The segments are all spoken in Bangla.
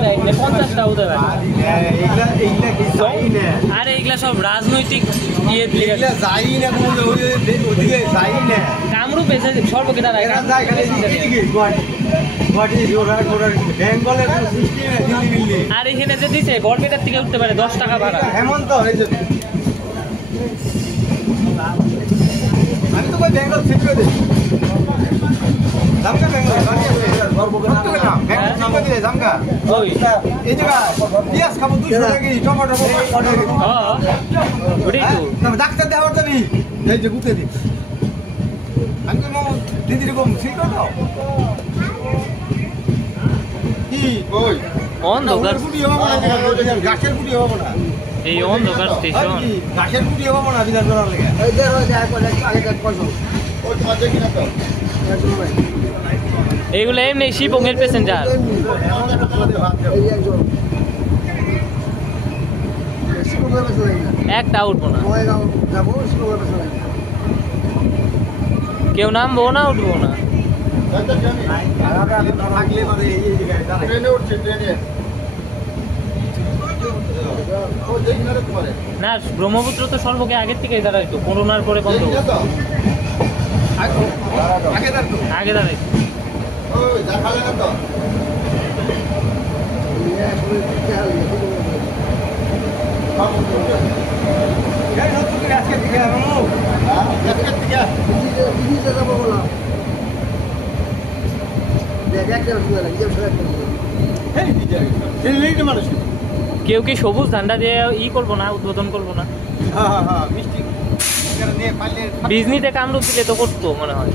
50টা হতে পারে। আরে এগুলা সব রাজনৈতিক ইয়ে কামরূপ এসে সর্বকেটা আর এখানে যে দিছে বরপেটার থেকে উঠতে পারে 10 টাকা ভাড়া। হেমন্ত আমি তো কই বেঙ্গল সিট করে দিই জামগা বেঙ্গল জামগা ওই এই জায়গা পিয়াজ খাবো 200 টাকা কেজি টমেটো হ্যাঁ ওটাই তো না ডাক্তার দেওয়ার যাবি এই যে গুতে দি আমি মো দিদি রকম সিট করে দাও কি কই অন্ধকার ফুটি হবে না গাছের ফুটি হবে না এই অন্ধকার স্টেশন গাছের ফুটি হবে না বিধান করার লাগে এই দেখো আগে দেখ কইছো ওই মাঝে কিনা তো এইগুলো এমনি শিপংয়ের প্যাসেঞ্জার একটা উঠবো না কেউ নামবো না উঠবো না না ব্রহ্মপুত্র তো সর্বকে আগের থেকে দাঁড়াইতো করোনার পরে বন্ধ আগে দাঁড়াইতো কেউ কি সবুজ ধান্ডা দিয়ে ই করবো না উদ্বোধন করবো না বিজনিতে কামরূপ দিলে তো করতো মনে হয়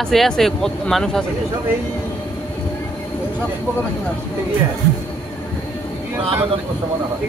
আছে আছে মানুষ আছে আবেদন করতে মনে হয়